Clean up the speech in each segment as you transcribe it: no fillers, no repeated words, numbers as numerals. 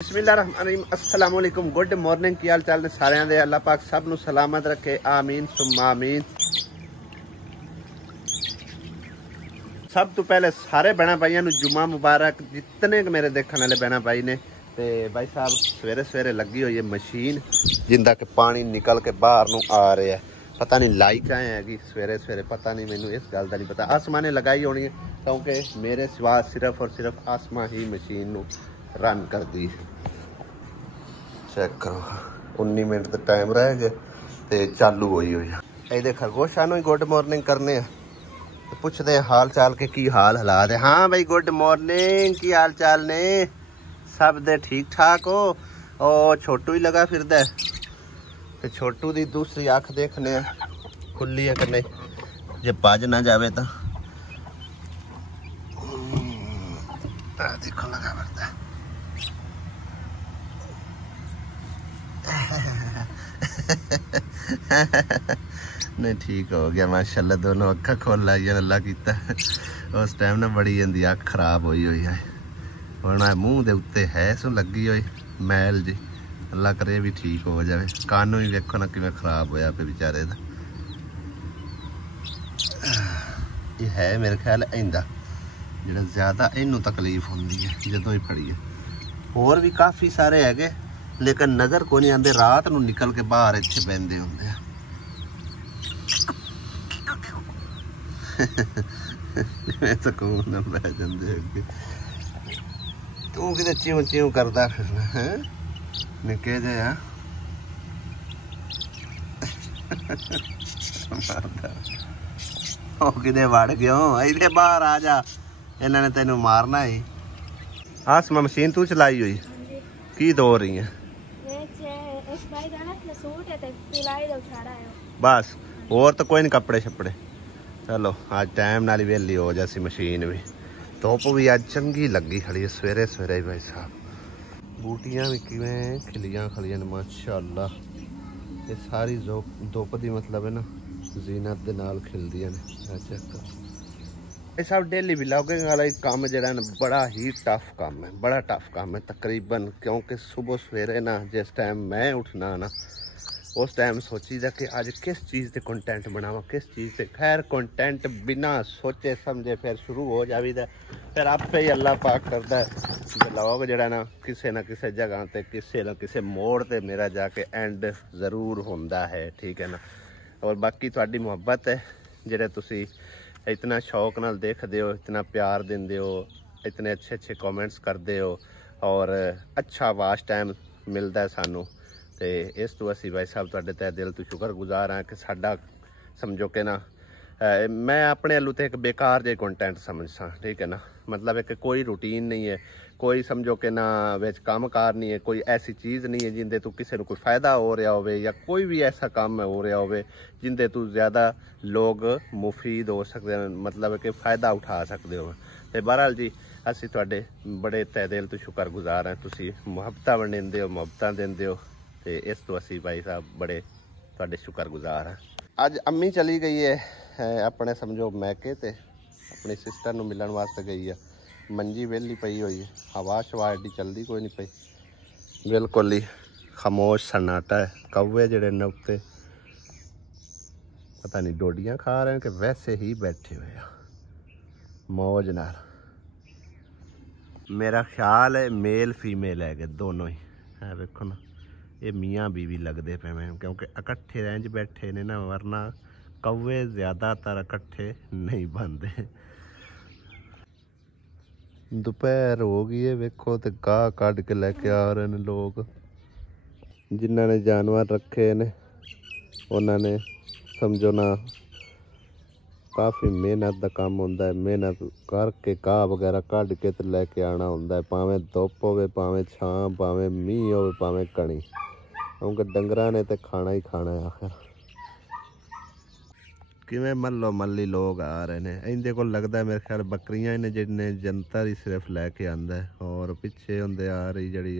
बिस्मिल्लाहिर्रहमानिर्रहीम अस्सलाम वालेकुम गुड मॉर्निंग की हाल चाल ने सारिਆਂ ਦੇ अल्लाह पाक सब ਨੂੰ सलामत रखे आमीन सुम्मा आमीन। सब तो पहले सारे बहना भाइयों ਨੂੰ जुम्मा मुबारक जितने मेरे देखने वाले बहना भाई ने। ते भाई साहब सवेरे सवेरे लगी हुई है मशीन जिंदा के पानी निकल के बाहर ਨੂੰ आ रहा है। पता नहीं लाई चाहे हैगी सवेरे सवेरे पता नहीं मैनू इस गल का नहीं पता। आसमा ने लगाई होनी है क्योंकि मेरे सिवा सिर्फ और सिर्फ आसमा ही मशीन नू रन कर दी। चेक करो 19 मिनट का टाइम रह गया तो चालू हुई हुई है। ये खरगोशा ही गुड मॉर्निंग करने तो पूछते हैं हाल चाल के की हाल हालात है। हाँ भाई गुड मॉर्निंग की हाल चाल ने सब दे ठीक ठाक हो। और छोटू ही लगा फिर तो छोटू दी दूसरी अख देखने खुली है कि नहीं जे बज ना जाए तो देखो लगा फिरदा नहीं ठीक हो गया माशाल्लाह दोनों अखा खोल लाई अल्लाह कीता। उस टाइम ना बड़ी इहदी अख खराब हुई हुई है हुण मूँह दे उत्ते है सो लगी हुई मैल जी अल्लाह करे भी ठीक हो जाए। कानों ही देखो ना किवें खराब होया पे बेचारे दा। ये है मेरे ख्याल इंदा जिहड़ा ज़्यादा इनू तकलीफ होंदी है जदों ही फड़ी है। होर भी काफ़ी सारे है लेकिन नज़र को नहीं आते रात नू निकल के बाहर इत्थे बहिंदे हुंदे आ। सकून ना बह जांदे अगे तू किते चिऊं चिऊं करदा फिरना है निके जे आ ओ किते वड़ गयो इधे बाहर आ जा इन्हां ने तेनू मारना ही। आसमा मशीन तू चलाई हुई की दो रही है बस और तो कोई नहीं कपड़े शपड़े। चलो आज टाइम नाल वेली हो जासी मशीन भी। धुप भी अज चंगी लगी खड़ी है सवेरे सवेरे भाई साहब। बूटियां भी किवें खिलियां खलियां माशाअल्लाह। ये सारी धुप दी मतलब है ना जीनत दे नाल खिलदियां ने। चेक करो भाई साहब डेली व्लॉगिंग वाला काम जरा ना बड़ा ही टफ काम है बड़ा टफ काम है तकरीबन। क्योंकि सुबह सवेरे ना जिस टाइम मैं उठना ना उस टाइम सोची जा कि आज किस चीज़ के कंटेंट बनावा किस चीज़ से। खैर कंटेंट बिना सोचे समझे फिर शुरू हो जावीदा फिर आपे ही अल्लाह पाक करदा व्लॉग जरा ना किसी जगह ते किसी ना किसी मोड़ ते मेरा जाके एंड जरूर होंदा है ठीक है ना। और बाकी तुहाडी मुहब्बत है जिहड़े तुसी इतना शौक नाल देखदे हो इतना प्यार दिंदे हो इतने अच्छे अच्छे कमेंट्स करदे हो और अच्छा वाच टाइम मिलता है सानू। तो इस तो असी भाई साहब तुहाडे ते दिल तो शुक्रगुजार हाँ कि साडा समझो कि ना मैं अपने अल्लू तो एक बेकार जे कंटेंट समझसा ठीक है ना। मतलब है कि कोई रूटीन नहीं है कोई समझो कि ना विच काम कार नहीं है कोई ऐसी चीज़ नहीं है जिंदे तू किसी को कोई फ़ायदा हो रहा हो या कोई भी ऐसा काम हो रहा हो जिंदे तू ज़्यादा लोग मुफीद हो सकते हैं मतलब है कि फ़ायदा उठा सकते हो। तो बहरहाल जी असी तुहाडे बड़े तह दिल तो शुक्रगुजार हैं तुसी मुहब्बतां वंडिंदे हो मुहब्बतां दिंदे हो। तो इस तो असी भाई साहब बड़े तुहाडे शुक्रगुजार हैं। अज अम्मी चली गई है अपने समझो मैके ते अपनी सिस्टर नू मिलण वास्ते गई है। मंजी वेली पई हुई है हवा शवा एडी चलती कोई नहीं पई बिल्कुल ही खामोश सन्नाटा है। कौवे जड़े ने उत्ते पता नहीं डोडियां खा रहे हैं कि वैसे ही बैठे हुए हैं मौज नाल। मेरा ख्याल है मेल फीमेल है दोनों ही है वेखो ना ये मियाँ बीवी लगते पे मैं क्योंकि इकट्ठे रेंज बैठे ने ना वरना कौवे ज़्यादातर इकट्ठे नहीं बनते। दोपहर हो गई है वेखो तो गाह कढ़ के लैके आ रहे हैं लोग जिन्होंने जानवर रखे ने उन्होंने समझो ना काफ़ी मेहनत का काम होंदा है। मेहनत करके घाह वगैरह कढ़ के तो लैके आना होंदा है भावें धुप होवे भावें छां भावें मींह होवे भावें कणी क्योंकि डंगरां ने तो खाना ही खाना है आखिर। किवें मल्लो मल्ली लोग आ रहे हैं इनके को लगता है मेरे ख्याल बकरियां ने जिन्हें जनता ही सिर्फ लैके आंदा है और पिछे होंदे आ रही जड़ी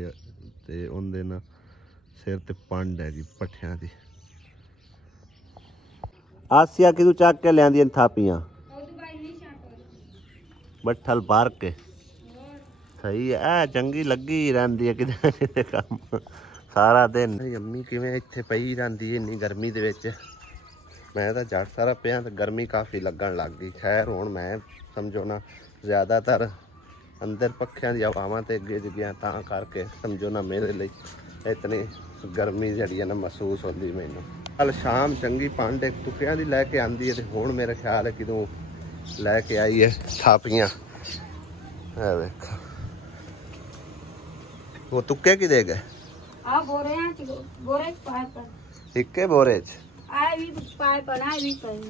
ते उनदे ना सिर ते पंड हैगी पट्ठियां दी। आसिया कि तू चक के लियांदियां थापियां बट्ठल भर के ਸਹੀ ਹੈ, ਚੰਗੀ ਲੱਗੀ ਰਹਿੰਦੀ ਹੈ ਕਿਤੇ ਕਿਤੇ ਕੰਮ ਸਾਰਾ ਦਿਨ। ਅੰਮੀ ਕਿਵੇਂ ਇੱਥੇ ਪਈ ਰਹਿੰਦੀ ਇੰਨੀ ਗਰਮੀ ਦੇ ਵਿੱਚ। ਮੈਂ ਤਾਂ ਜੱਟ ਸਾਰਾ ਪਿਆ ਤੇ ਗਰਮੀ ਕਾਫੀ ਲੱਗਣ ਲੱਗ ਗਈ। ਖੈਰ ਹੁਣ ਮੈਂ ਸਮਝੋ ਨਾ ਜ਼ਿਆਦਾਤਰ ਅੰਦਰ ਪੱਖਿਆਂ ਦੀ ਹਵਾਵਾਂ ਤੇ ਅੱਗੇ ਗਿਆ ਤਾਂ ਕਰਕੇ ਸਮਝੋ ਨਾ ਮੇਰੇ ਲਈ ਇਤਨੀ ਗਰਮੀ ਜਿਹੜੀ ਹੈ ਨਾ ਮਹਿਸੂਸ ਹੁੰਦੀ ਮੈਨੂੰ। ਕੱਲ ਸ਼ਾਮ ਚੰਗੀ ਭਾਂਡੇ ਤੁੱਕਿਆਂ ਦੀ ਲੈ ਕੇ ਆਂਦੀ ਹੈ ਤੇ ਹੁਣ ਮੇਰਾ ਖਿਆਲ ਹੈ ਕਿਦੋਂ ਲੈ ਕੇ ਆਈ ਹੈ ਥਾਪੀਆਂ। ਇਹ ਵੇਖ ਉਹ ਤੁੱਕੇ ਕੀ ਦੇ ਗਏ ਆ ਬੋਰਿਆਂ ਚ ਬੋਰੇ ਪਾਏ ਪਰ ਇੱਕੇ ਬੋਰੇ ਚ ਆਏ ਵੀ ਪਾਏ ਪਰ ਆਏ ਵੀ ਪਏ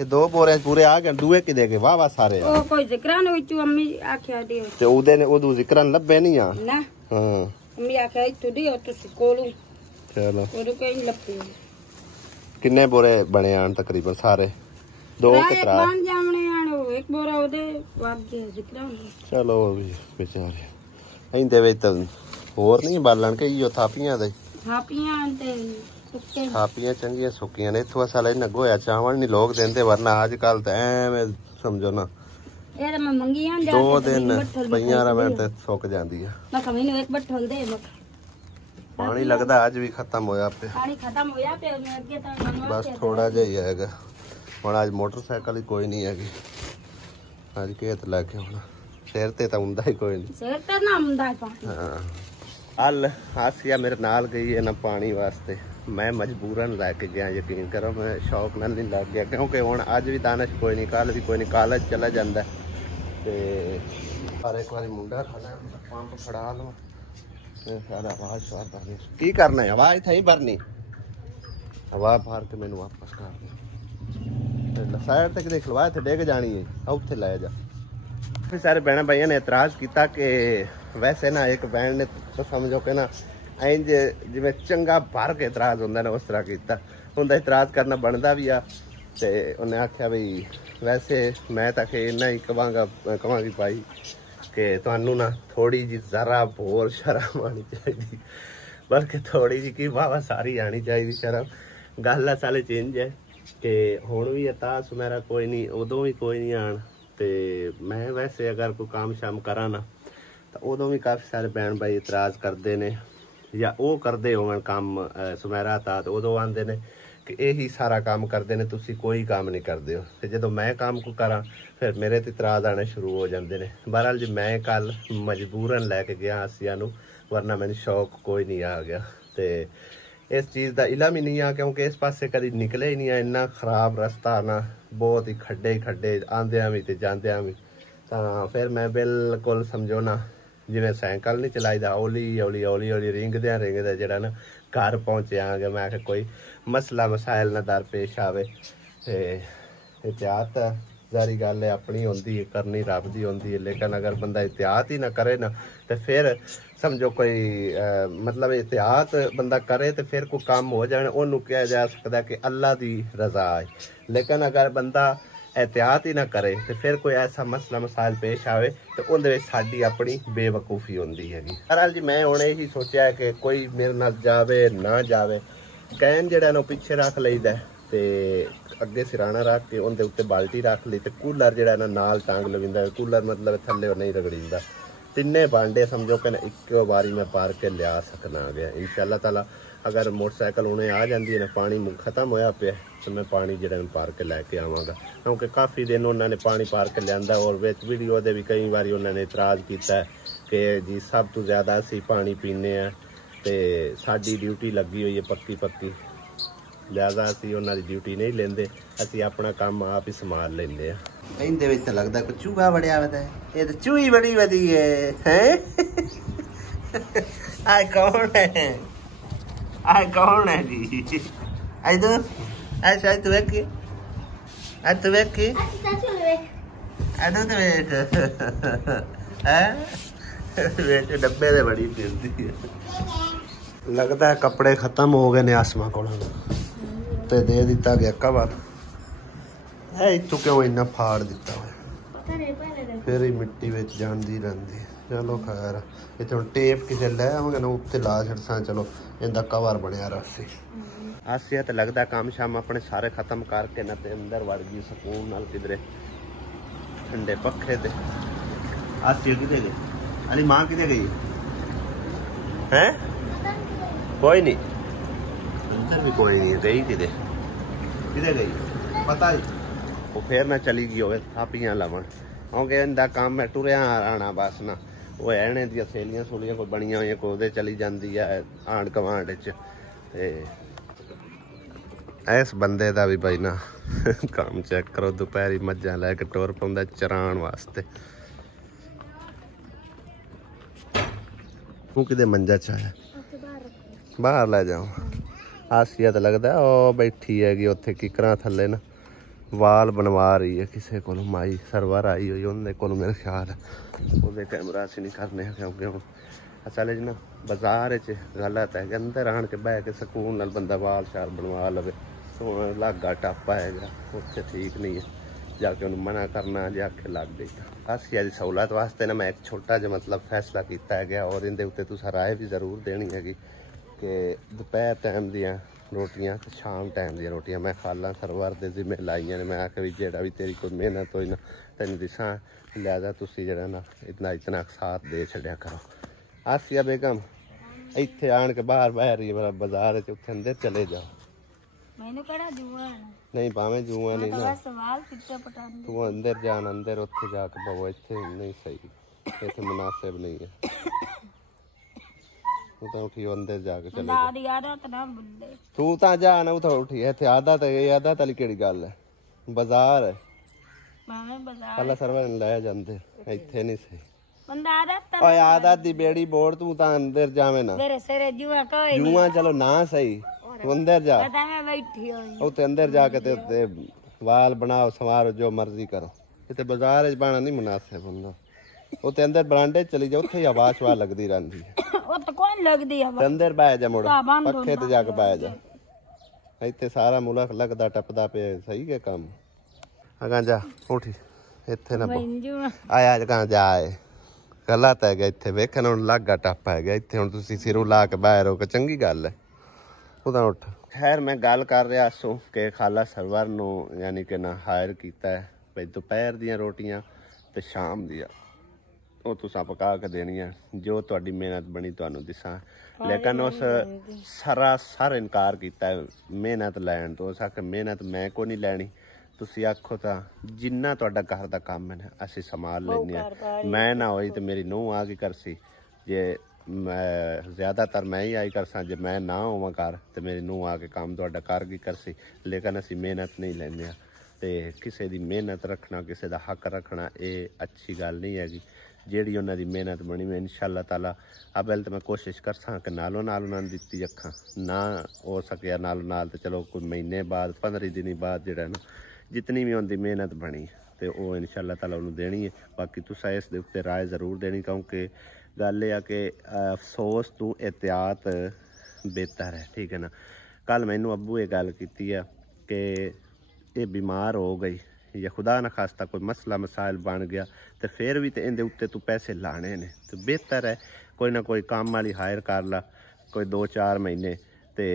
ਇਹ 2 ਬੋਰੇ ਪੂਰੇ ਆ ਗਏ। ਦੂਏ ਕੀ ਦੇ ਗਏ ਵਾਹ ਵਾਹ ਸਾਰੇ ਉਹ ਕੋਈ ਜ਼ਿਕਰਾਂ ਨੂੰ ਵਿੱਚੋਂ ਅੰਮੀ ਆਖਿਆ ਦਿਓ ਤੇ ਉਹਦੇ ਨੇ ਉਦੋਂ ਜ਼ਿਕਰਨ ਲੱਭੇ ਨਹੀਂ ਆ ਨਾ। ਹਾਂ ਅੰਮੀ ਆਖਿਆ ਇੱਥੋਂ ਦਿਓ ਤੁਸੀਂ ਕੋਲੋਂ ਚਲੋ ਉਹਦੇ ਕੋਈ ਲੱਭੇ। ਕਿੰਨੇ ਬੋਰੇ ਬਣੇ ਆਣ ਤਕਰੀਬਨ ਸਾਰੇ 2 ਕਿ 3 ਬਣ ਜਾਵਣੇ ਆਣ ਇੱਕ ਬੋਰਾ ਉਹਦੇ ਵੱਧ ਗਿਆ ਜ਼ਿਕਰਾਂ ਨੂੰ। ਚਲੋ ਉਹ ਵੀ ਵਿਚਾਰੇ ਇਹਦੇ ਵਿੱਚ ਤਾਂ ਹੋਰ ਨਹੀਂ ਬਾਲਣ ਕੇ ਇਹੋ ਥਾਪੀਆਂ ਦੇ ਥਾਪੀਆਂ ਤੇ ਤੁੱਕੇ ਥਾਪੀਆਂ ਚੰਗੀਆਂ ਸੁੱਕੀਆਂ ਨੇ। ਇੱਥੋਂ ਅਸਲ ਇਹਨਾਂ ਗੋਇਆ ਚਾਵਲ ਨਹੀਂ ਲੋਕ ਦਿੰਦੇ ਵਰਨਾ ਅੱਜ ਕੱਲ ਤਾਂ ਐਵੇਂ ਸਮਝੋ ਨਾ ਇਹ ਤਾਂ ਮੈਂ ਮੰਗੀਆਂ ਜਾ 2 ਦਿਨ ਪਈਆਂ ਰਵਣ ਤੇ ਸੁੱਕ ਜਾਂਦੀ ਆ। ਮੈਂ ਕਮੀ ਨੂੰ ਇੱਕ ਬੱਠਲ ਦੇ ਮੈਂ ਪਾਣੀ ਲੱਗਦਾ ਅੱਜ ਵੀ ਖਤਮ ਹੋਇਆ ਪਿਆ। ਪਾਣੀ ਖਤਮ ਹੋਇਆ ਤੇ ਮੈਂ ਅੱਗੇ ਤਾਂ ਬਸ ਥੋੜਾ ਜਿਹਾ ਹੀ ਹੈਗਾ ਹੁਣ। ਅੱਜ ਮੋਟਰਸਾਈਕਲ ਹੀ ਕੋਈ ਨਹੀਂ ਹੈਗੀ। ਅੱਜ ਖੇਤ ਲੈ ਕੇ ਹੁਣ ਸਿਰ ਤੇ ਤਾਂ ਹੁੰਦਾ ਹੀ ਕੋਈ ਨਹੀਂ। ਸਿਰ ਤੇ ਨਾ ਹੁੰਦਾ ਪਾਣੀ। ਹਾਂ ਹਲ ਆਸਿਆ ਮੇਰੇ ਨਾਲ ਗਈ ਹੈ ਨਾ ਪਾਣੀ ਵਾਸਤੇ। ਮੈਂ ਮਜਬੂਰਨ ਲੈ ਕੇ ਗਿਆ ਯਕੀਨ ਕਰੋ। ਮੈਂ ਸ਼ੌਕ ਨਾਲ ਨਹੀਂ ਲੱਗ ਗਿਆ ਕਿਉਂਕਿ ਹੁਣ ਅੱਜ ਵੀ ਦਾਨਸ਼ ਕੋਈ ਨਹੀਂ ਕੱਲ ਵੀ ਕੋਈ ਨਹੀਂ ਕਾਲਜ ਚਲਾ ਜਾਂਦਾ ਤੇ ਹਰ ਇੱਕ ਵਾਰੀ ਮੁੰਡਾ ਖੜਾ ਪੰਪ ਫੜਾ ਲਓ ਸਾਰਾ ਆਵਾਜ਼ ਸ਼ਾਰ ਭਰਨੀ। ਕੀ ਕਰਨਾ ਹੈ ਆਵਾਜ਼ ਇੱਥੇ ਹੀ ਭਰਨੀ। ਹਵਾ ਭਰ ਕੇ ਮੈਨੂੰ ਵਾਪਸ ਕਰ ਦੇ। ਸਾਈਡ ਤੇ ਕਿਤੇ ਖਲਵਾ ਇੱਥੇ ਡਿੱਗ ਜਾਣੀ ਹੈ ਉੱਥੇ ਲੈ ਜਾ। फिर सारे बहन भाइयों ने एतराज किया कि वैसे ना एक बहन ने तो समझो कि ना इंज जिवें चंगा भर के एतराज होंदा ना उस तरह किया। उनका एतराज करना बनता भी आ ते उन्हें आख्या भी वैसे मैं तो इन्ना ही कहांगी भाई कि तुहानू ना थोड़ी जी जरा बोर शर्म आनी चाहिए बल्कि थोड़ी जी की वाह सारी आनी चाहिए शर्म। गल असल चेंज है कि हुण भी अता सुमेरा कोई नहीं उदों भी कोई नहीं आन ते मैं वैसे अगर कोई काम शाम करा ना तो उदों भी काफ़ी सारे भैन भाई इतराज़ करते ने या वो करते होवन काम सुमेरा था तो उदों आंदे ने कि यही सारा काम करते ने तुसी कोई काम नहीं करते हो। तो जो मैं काम को करा फिर मेरे ते इतराज़ आने शुरू हो जाते हैं। बहरहाल जी मैं कल मजबूरन लैके गया आसिया नू वरना मैंने शौक कोई नहीं आ गया। तो इस चीज़ का इलम ही नहीं आ क्योंकि इस पासे कभी निकले ही नहीं है। इन्ना खराब रस्ता ना बहुत ही खड्डे आंदियां भी ते जांदियां भी। तो फिर मैं बिल्कुल समझो ना जिवें साइकिल नहीं चलाई दा हौली हौली हौली हौली रिंगद्यां जिहड़ा ना घर पहुंचे आ गया। मैं कोई मसला मसाइल ना दरपेश आवे ते एहतियात जारी गल है अपनी होंदी है करनी रब दी होंदी है। लेकिन अगर बंदा एहतियात ही ना करे ना तो फिर समझो कोई मतलब एहतियात बंदा करे तो फिर कोई काम हो जाए उन्होंने कहा जा सकता कि अल्लाह दी रजा है। लेकिन अगर बंदा एहतियात ही ना करे तो फिर कोई ऐसा मसला मसाइल पेश आए तो उन्हें साड़ी अपनी बेवकूफ़ी होंदी हैगी। बहरहाल जी मैं हुणे ही सोचा है कि कोई मेरे नाल जावे ना जावे कैन जिहड़ा ना पिछे रख लईदा ते अगे सिराना रख के उनके उत्ते बाल्टी रख ली तो कूलर जिहड़ा ना नाल टांग लविंदा। कूलर मतलब थल्ले नहीं रगड़ींदा। तिन्ने भांडे समझो कि एक बारी मैं पार के लिया सकना आ गया इंशाअल्लाह ताला। अगर मोटरसाइकिल उन्हें आ जाती है ना पानी खत्म होया पे तो मैं पानी जो पार के लैके आवागा क्योंकि काफ़ी दिन उन्होंने पानी पार के लिया। और विच वीडियो दे भी कई बार उन्होंने इतराज़ किया कि जी सब तो ज़्यादा असी पानी पीने तो साड़ी ड्यूटी लगी हुई है पक्की पक्की लिहाजा असी उन्होंने ड्यूटी नहीं लेंदे असी अपना काम आप ही संभाल लेंदे। इहदे विच तां लगदा कोई चूहा बड़िया वदा है। ये तो चूही बड़ी वदी है आए कौन है आए कौन है जी इधर ऐसा तू वेख तू वेख इधर तो वेख डब्बे दे बड़ी फिरदी है। लगता है कपड़े खत्म हो गए ने आसमा को ते दे दिता गया कवर है इतों क्यों इन्ना फाड़ दिता हुआ फिर ही मिट्टी में जाती रहती। चलो खैर इतों टेप किसे लै आवांगे ना उत्ते ला छड़सा। चलो इनका कवर बनया रस्सी आसिया तो लगता काम शाम अपने सारे खत्म करके ना ते अंदर वड़ गई सुकून नाल किधरे ठंडे पखे ते आसिया किधे गए अली मां किधर गई है? कोई नहीं, अंदर भी कोई नहीं गई, किधर गई पता ही। वो फिर ना चली गई होवे थापियां लावन, क्योंकि इनका काम है टुरिया आना बस ना। वो एने दी सहेलियां सुलियां कोई बनिया हुई कोई चली जाती है आंढ गवांढ च। इस बंदे का भी भाई ना काम चेक करो, दोपहरी मझां लैके टुर पाउंदा चराण वास्ते। तू किते मंजा च आया? बाहर लै जाओ। आसिया तो लगता है ओ बैठी हैगी उत्थे किकरां थल्ले ना वाल बनवा रही है किसी को, माई सरवर आई हुई उन्हें को मेरा ख्याल है। वो कैमरा अस नहीं करने क्योंकि हम असल च ना बाजार च गलत है, अंदर आन के बह के सकून नाल बंदा वाल शाल बनवा लवे, सोना लागा टापा है उत्थे ठीक नहीं है, जाके उन्हें मना करना जाके लग गई। आसिया की सहूलत वास्ते ना मैं एक छोटा जिहा मतलब फैसला किया है और इनके उत्ते तुसां राय भी जरूर देनी हैगी कि दोपहर टाइम दियां रोटियां ते शाम टाइम दियां रोटियां मैं खाला सरवर दे जिम्मे लाइयां ने। मैं आखे भी जेड़ा भी तेरी कोई मेहनत होई ना तेन दिसां, लिहाजा तुसी जेड़ा ना इतना साथ दे छड़िया करो। आसिया बेगम इत्थे आन के बाहर बह रही है मेरा बाजार च, उत्थे अंदर चले जाओ। मैंने कड़ा जुआ नहीं भावें जुआ नहीं ना, सवाल कितना पटान तू अंदर जान, अंदर उत्थे जाके बवो, इत्थे नहीं सही, इत्थे मुनासिब नहीं है। तू तो उठी अंदर जाके चले जा। तू तो जा ना उठो उठी, इत्थे आदत वाली केड़ी गल है, बाजार है पहला सरवर लै जांदे, इत्थे नहीं सही। ओए आदत दी बेड़ी बोड़, तू तो अंदर जावे ना। जुआ चलो ना सही, तू अंदर जा, उत्ते अंदर जाके ते वाल बनाओ संवारो जो मर्जी करो, इत्थे बाजार च बाना नहीं मुनासिब हुंदा। उत्ते अंदर बरांडे चली जा, उत्थे हवा शवा लगदी रहंदी है, अंदर बह जा मुड़ पखे ते जाके बह जा। इत्थे सारा मुल्क लगदा टपदा पे सही के काम। अगा जा उठी, इत्थे ना आया कहां जाए गलत है इत्थे वेखन हुण लागा टप है इत्थे, हुण तुसीं सिरों ला के बाहर हो के चंगी गल है उदा उठ। खैर मैं गल कर रहा सो कि खाला सरवर नूं यानी कि ना हायर कीता है भाई दोपहर दियां रोटियां ते शाम दियां ਉਹ ਤੁਸੀਂ ਪਕਾ ਕੇ ਦੇਣੀਆਂ ਜੋ ਤੁਹਾਡੀ ਮਿਹਨਤ ਬਣੀ ਤੁਹਾਨੂੰ ਦਿਸਾਂ। ਲੇਕਿਨ ਉਸ ਸਰਾਸਰ ਇਨਕਾਰ ਕੀਤਾ ਮਿਹਨਤ ਲੈਣ ਤੋਂ। ਉਸ ਆਖੇ ਮਿਹਨਤ ਮੈਂ ਕੋਈ ਨਹੀਂ ਲੈਣੀ, ਤੁਸੀਂ ਆਖੋ ਤਾਂ ਜਿੰਨਾ ਤੁਹਾਡਾ ਘਰ ਦਾ ਕੰਮ ਹੈ ਨਾ ਅਸੀਂ ਸੰਭਾਲ ਲੈਂਦੇ ਹਾਂ। ਮੈਂ ਨਾ ਹੋਈ ਤੇ ਮੇਰੀ ਨੂੰਹ ਆ ਕੇ ਕਰਸੀ, ਜੇ ਮੈਂ ਜ਼ਿਆਦਾਤਰ ਮੈਂ ਹੀ ਆਈ ਕਰਸਾਂ, ਜੇ ਮੈਂ ਨਾ ਹੋਵਾਂ ਘਰ ਤੇ ਮੇਰੀ ਨੂੰਹ ਆ ਕੇ ਕੰਮ ਤੁਹਾਡਾ ਕਰ ਗਈ ਕਰਸੀ। ਲੇਕਿਨ ਅਸੀਂ ਮਿਹਨਤ ਨਹੀਂ ਲੈਂਦੇ ਹਾਂ ਤੇ ਕਿਸੇ ਦੀ ਮਿਹਨਤ ਰੱਖਣਾ, ਕਿਸੇ ਦਾ ਹੱਕ ਰੱਖਣਾ ਇਹ ਅੱਛੀ ਗੱਲ ਨਹੀਂ ਹੈਗੀ। ਜਿਹੜੀ ਉਹਨਾਂ ਦੀ ਮਿਹਨਤ ਬਣੀ ਮੈਂ ਇਨਸ਼ਾਅੱਲਾ ਤਾਲਾ ਅਬਲ ਤੇ ਮੈਂ ਕੋਸ਼ਿਸ਼ ਕਰਸਾਂ ਕਿ ਨਾਲੋਂ ਨਾਲ ਉਹਨਾਂ ਨੂੰ ਦਿੱਤੀ ਅੱਖਾਂ ਨਾ ਹੋ ਸਕਿਆ ਨਾਲੋਂ ਨਾਲ ਤੇ ਚਲੋ ਕੋਈ ਮਹੀਨੇ ਬਾਅਦ 15 ਦਿਨੀ ਬਾਅਦ ਜਿਹੜਾ ਨਾ ਜਿਤਨੀ ਵੀ ਉਹਦੀ ਮਿਹਨਤ ਬਣੀ ਤੇ ਉਹ ਇਨਸ਼ਾਅੱਲਾ ਤਾਲਾ ਉਹਨੂੰ ਦੇਣੀ ਹੈ। ਬਾਕੀ ਤੁਸੀਂ ਇਸ ਦੇ ਉੱਤੇ ਰਾਏ ਜ਼ਰੂਰ ਦੇਣੀ ਕਿਉਂਕਿ ਗੱਲ ਇਹ ਆ ਕਿ ਅਫਸੋਸ ਤੋਂ ਇਹਤਿਆਤ ਬਿਹਤਰ ਹੈ, ਠੀਕ ਹੈ ਨਾ। ਕੱਲ ਮੈਨੂੰ ਅੱਬੂ ਇਹ ਗੱਲ ਕੀਤੀ ਆ ਕਿ ਇਹ ਬਿਮਾਰ ਹੋ ਗਈ ਜਾਂ ਖੁਦਾ ਨਾ ਖਾਸਤਾ ਕੋਈ ਮਸਲਾ ਮਸਾਇਲ ਬਣ ਗਿਆ ਤੇ ਫਿਰ ਵੀ ਤੇ ਇਹਦੇ ਉੱਤੇ ਤੂੰ ਪੈਸੇ ਲਾਣੇ ਨੇ ਤੇ ਬਿਹਤਰ ਹੈ ਕੋਈ ਨਾ ਕੋਈ ਕੰਮ ਵਾਲੀ ਹਾਇਰ ਕਰ ਲਾ ਕੋਈ 2-4 ਮਹੀਨੇ ਤੇ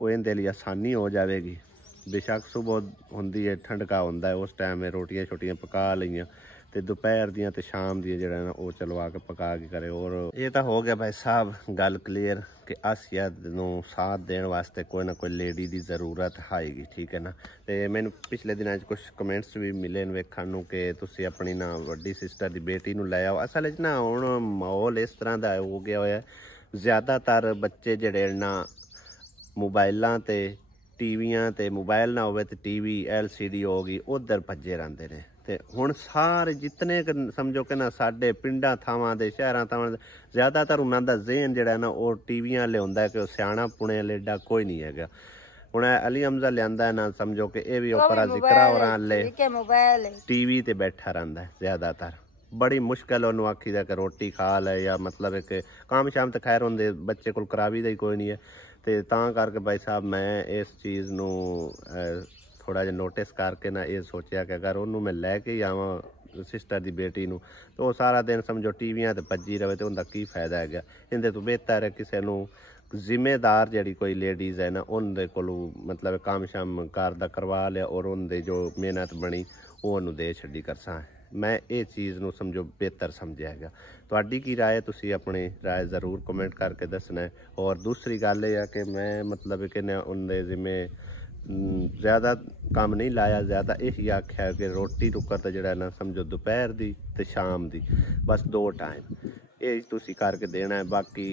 ਉਹ ਇਹਦੇ ਲਈ ਆਸਾਨੀ ਹੋ ਜਾਵੇਗੀ। ਬੇਸ਼ੱਕ ਸੁਬਹ ਹੁੰਦੀ ਹੈ ਠੰਡਕਾ ਹੁੰਦਾ ਉਸ ਟਾਈਮ ਰੋਟੀਆਂ ਛੋਟੀਆਂ ਪਕਾ ਲਈਆਂ ਤੇ ਦੁਪਹਿਰ ਦੀਆਂ ਤੇ ਸ਼ਾਮ ਦੀਆਂ ਜਿਹੜਾ ਨਾ ਉਹ ਚਲਵਾ ਕੇ ਪਕਾ ਕੇ ਕਰੇ। ਔਰ ਇਹ ਤਾਂ ਹੋ ਗਿਆ ਭਾਈ ਸਾਹਿਬ ਗੱਲ ਕਲੀਅਰ ਕਿ ਆਸੀਆ ਨੂੰ ਸਾਥ ਦੇਣ ਵਾਸਤੇ ਕੋਈ ਨਾ ਕੋਈ ਲੇਡੀ ਦੀ ਜ਼ਰੂਰਤ ਆਏਗੀ, ਠੀਕ ਹੈ ਨਾ। ਤੇ ਮੈਨੂੰ ਪਿਛਲੇ ਦਿਨਾਂ 'ਚ ਕੁਝ ਕਮੈਂਟਸ ਵੀ ਮਿਲੇ ਨੇ ਵੇਖਣ ਨੂੰ ਕਿ ਤੁਸੀਂ ਆਪਣੀ ਨਾ ਵੱਡੀ ਸਿਸਟਰ ਦੀ ਬੇਟੀ ਨੂੰ ਲੈ ਆਓ। ਅਸਲ 'ਚ ਨਾ ਹੁਣ ਮਾਹੌਲ ਇਸ ਤਰ੍ਹਾਂ ਦਾ ਹੋ ਗਿਆ ਹੋਇਆ, ਜ਼ਿਆਦਾਤਰ ਬੱਚੇ ਜਿਹੜੇ ਨਾ ਮੋਬਾਈਲਾਂ ਤੇ ਟੀਵੀਆਂ ਤੇ ਮੋਬਾਈਲ ਨਾ ਹੋਵੇ ਤੇ ਟੀਵੀ LCD ਹੋ ਗਈ ਉੱਧਰ ਭੱਜੇ ਰਹਿੰਦੇ ਨੇ। ਤੇ ਹੁਣ ਸਾਰੇ ਜਿਤਨੇ ਸਮਝੋ ਕਿ ਨਾ ਸਾਡੇ ਪਿੰਡਾਂ ਥਾਵਾਂ ਦੇ ਸ਼ਹਿਰਾਂ ਥਾਵਾਂ ਜ਼ਿਆਦਾਤਰ ਉਹਨਾਂ ਦਾ ਜ਼ੇਨ ਜਿਹੜਾ ਨਾ ਉਹ ਟੀਵੀਆਂ ਲਿਆਉਂਦਾ ਕਿ ਉਹ ਸਿਆਣਾ ਪੁਣੇ ਲੇਡਾ ਕੋਈ ਨਹੀਂ ਹੈਗਾ। ਹੁਣ ਅਲੀ ਹਮਜ਼ਾ ਲਿਆਂਦਾ ਨਾ ਸਮਝੋ ਕਿ ਇਹ ਵੀ ਉੱਪਰ ਜ਼ਿਕਰਾ ਹੋਰਾਂ ਲੈ ਟੀਵੀ ਤੇ ਬੈਠਾ ਰਹਿੰਦਾ ਜ਼ਿਆਦਾਤਰ। ਬੜੀ ਮੁਸ਼ਕਿਲ ਉਹਨੂੰ ਆਖੀਦਾ ਕਿ ਰੋਟੀ ਖਾ ਲੈ ਜਾਂ ਮਤਲਬ ਹੈ ਕਿ ਕੰਮ ਸ਼ਾਮ ਤਾਂ ਖੈਰ ਹੁੰਦੇ ਬੱਚੇ ਕੋਲ ਕਰਾਵੀ ਦਾ ਹੀ ਕੋਈ ਨਹੀਂ ਹੈ। ਤੇ ਤਾਂ ਕਰਕੇ ਭਾਈ ਸਾਹਿਬ ਮੈਂ ਇਸ ਚੀਜ਼ ਨੂੰ ਥੋੜਾ ਜਿਹਾ ਨੋਟਿਸ ਕਰਕੇ ਨਾ ਇਹ ਸੋਚਿਆ ਕਿ ਅਗਰ ਉਹਨੂੰ ਮੈਂ ਲੈ ਕੇ ਆਵਾਂ ਸਿਸਟਰ ਦੀ ਬੇਟੀ ਨੂੰ ਤਾਂ ਉਹ ਸਾਰਾ ਦਿਨ ਸਮਝੋ ਟੀਵੀਆਂ ਤੇ ਭੱਜੀ ਰਵੇ ਤੇ ਉਹਦਾ ਕੀ ਫਾਇਦਾ ਹੈਗਾ। ਇਹਦੇ ਤੋਂ ਬਿਹਤਰ ਹੈ ਕਿਸੇ ਨੂੰ ਜ਼ਿੰਮੇਦਾਰ ਜਿਹੜੀ ਕੋਈ ਲੇਡੀਜ਼ ਹੈ ਨਾ ਉਹਦੇ ਕੋਲੋਂ ਮਤਲਬ ਕੰਮ ਸ਼ਾਮ ਘਰ ਦਾ ਕਰਵਾ ਲਿਆ ਔਰ ਉਹਦੇ ਜੋ ਮਿਹਨਤ ਬਣੀ ਉਹ ਉਹਨੂੰ ਦੇ ਛੱਡੀ ਕਰਸਾਂ। मैं ये चीज़ ਨੂੰ ਸਮਝੋ ਬਿਹਤਰ ਸਮਝਿਆ ਹੈਗਾ। ਤੁਹਾਡੀ ਕੀ ਰਾਏ, ਤੁਸੀਂ ਆਪਣੀ ਰਾਏ ਜ਼ਰੂਰ ਕਮੈਂਟ ਕਰਕੇ ਦੱਸਣਾ ਹੈ। ਔਰ ਦੂਸਰੀ ਗੱਲ ਇਹ ਹੈ ਕਿ ਮੈਂ ਮਤਲਬ ਕਿ ਨਾ ਉਹਦੇ ਜਿਵੇਂ ज़्यादा काम नहीं लाया, ज़्यादा यही आख्या कि रोटी टुकर तो जड़ा ना समझो दोपहर दी ते शाम दी, बस 2 टाइम ये तुसी करके देना है। बाकी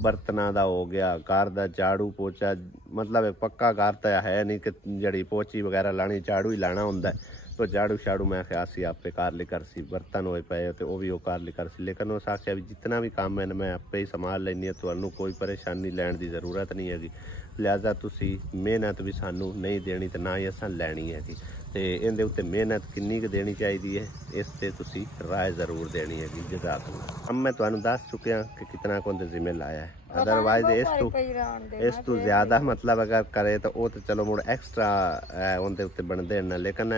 बर्तना दा हो गया, घर दा झाड़ू पोचा, मतलब पक्का घर तो है नहीं कि जड़ी पोची वगैरह लानी, झाड़ू ही लाना होंदा है। तो झाड़ू शाड़ू मैं आख्या सी आपे कर ली कर सी, बर्तन होए पे तो वो भी वो कर ली कर सी। लेकिन उस आख्या भी जितना भी काम है मैं आपे ही संभाल लैनी है, तुहानू कोई परेशानी लैन की जरूरत नहीं हैगी। लिहाजा तुसी मेहनत भी सानू नहीं देनी तो ना ही असां लैनी है जी। तो इहदे उत्ते मेहनत किन्नी क देनी चाहिए है, इस ते तुसी राय ज़रूर देनी है जी। जज़ाकल्लाह। अब मैं तुहानू दस चुकिया कि कितना को जिम्मे लाया है, अदरवाइज इस तू ज़्यादा मतलब अगर करे तो वो तो चलो मुड़ एक्सट्रा उनके उत्ते बनते हैं। लेकिन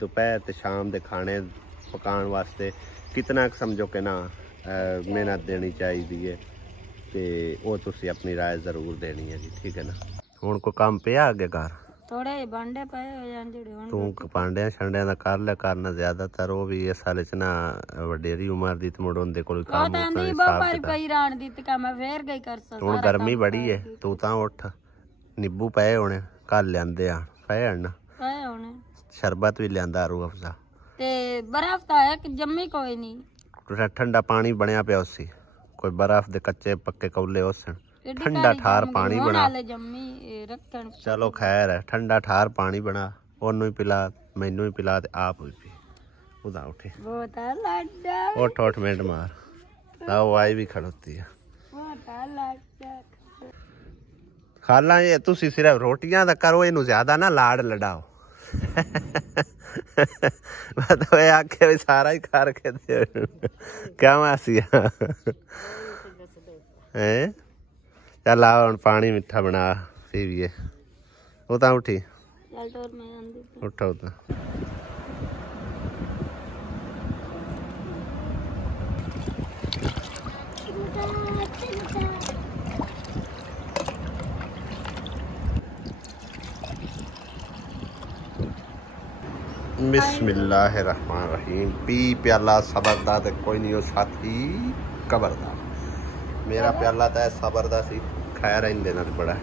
दोपहर ते शाम के खाने पकाने वास्ते कितना समझो कि ना मेहनत देनी चाहिए, तो वो तुसी अपनी राय ज़रूर देनी है जी, ठीक है ना। हुण को काम पिया अगे घर थोड़े भांडे पे हो जान जेड़े हुण तू भांडे छंडे दा कर ले करना ज्यादातर। वो भी इस साल च ना वडेरी उम्र दी ते मुड़ उनदे कोल काम नहीं बाबा पई राण दी ते काम फेर गई कर सा। हुण गर्मी बड़ी है, तू तां उठ, नींबू पए होने कल लियांदे आ, पए हन पए होने, शरबत भी लियांदा रू अफजा ते बर्फ ता है कि जम्मी कोई नहीं, ठंडा पानी बनया पिया उसी, कोई बर्फ दे कच्चे पक्के कौले उसन, ठंडा ठार पानी बना। चलो खैर है, ठंडा ठार पानी बना, ओनू ही पिला, मैनू ही पिला, आप भी पी। उदा उठे उठ उठ मिनट मार, वो आई भी खड़ोती है। खाला ये तुसी सिर्फ रोटियां दा करो, इनू ज्यादा ना लाड़ लड़ाओ। मतलब आखे भी सारा ही करके दे क्या मासिया है। चल आ हुण पानी मिठा बना पीवीए। उता उठी उठो उता बिस्मिल्लाहिर्रहमानिर्रहीम। पी प्याला सबरदा ते कोई नहीं हो साथी कबरदा। मेरा प्याला तो है सबरदा सी, खैर इन देना बड़ा